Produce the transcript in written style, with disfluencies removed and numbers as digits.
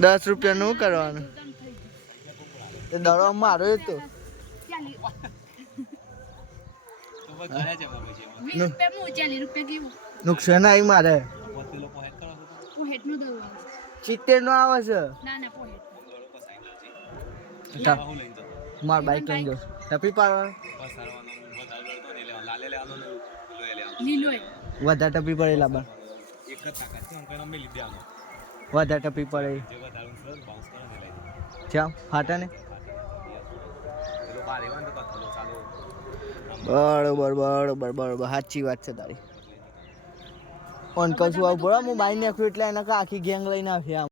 10 રૂપિયાનું કરવાનું એ દડો મારો જ તો નુકસાન આવી મારે 70 નો આવે છે માર બાઈક લઈ જાઉં ટપી પાડવા વધારે ટપી પડે લાબા વધારે ટપી પડે ચાલ ફાટા ને બરોબર સાચી વાત છે તારી ફોન કશું આવું પડે હું બાઈ નાખ્યું એટલે એના આખી ગેંગ લઈને આવી આમ